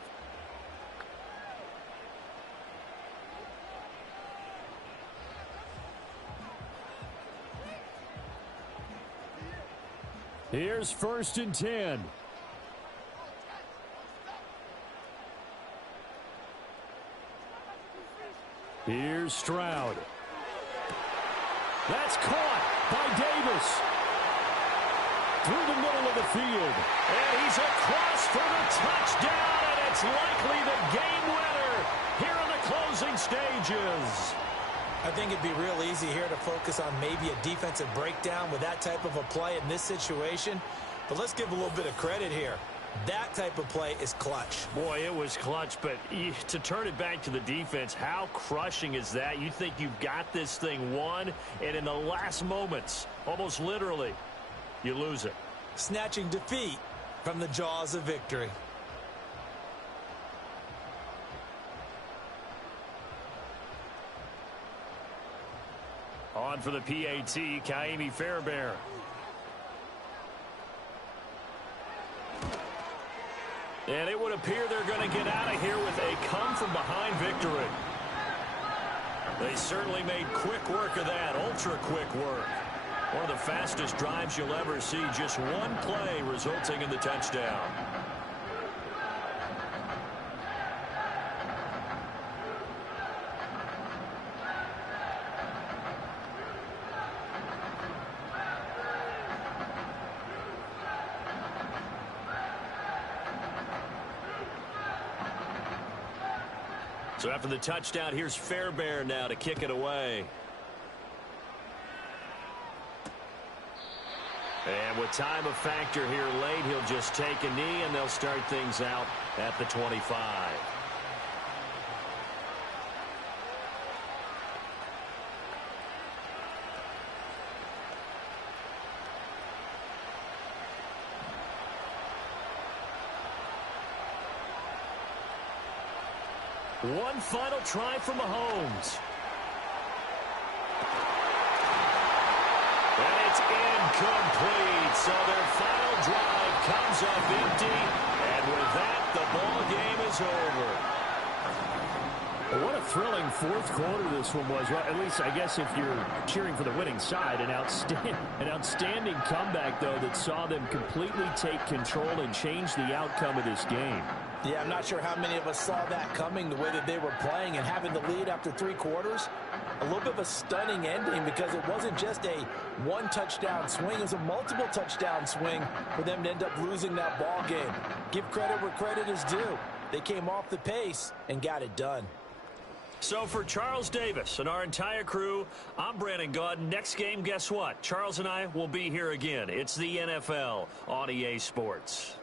Here's 1st and 10. Here's Stroud. That's caught by Davis. Through the middle of the field. And he's across for the touchdown, and it's likely the game winner here in the closing stages. I think it'd be real easy here to focus on maybe a defensive breakdown with that type of a play in this situation. But let's give a little bit of credit here. That type of play is clutch. Boy, it was clutch, but to turn it back to the defense, how crushing is that? You think you've got this thing won, and in the last moments, almost literally, you lose it. Snatching defeat from the jaws of victory. On for the PAT, Kaimi Fairbairn. And it would appear they're going to get out of here with a come-from-behind victory. They certainly made quick work of that, ultra-quick work. One of the fastest drives you'll ever see, just one play resulting in the touchdown. So after the touchdown, here's Fairbairn now to kick it away. And with time a factor here late, he'll just take a knee, and they'll start things out at the 25. One final try for Mahomes. And it's incomplete. So their final drive comes up empty. And with that, the ball game is over. What a thrilling fourth quarter this one was. Well, at least, I guess, if you're cheering for the winning side, an outstanding comeback, though, that saw them completely take control and change the outcome of this game. Yeah, I'm not sure how many of us saw that coming, the way that they were playing and having the lead after 3 quarters. A little bit of a stunning ending because it wasn't just a one-touchdown swing. It was a multiple touchdown swing for them to end up losing that ball game. Give credit where credit is due. They came off the pace and got it done. So for Charles Davis and our entire crew, I'm Brandon Gaudin. Next game, guess what? Charles and I will be here again. It's the NFL on EA Sports.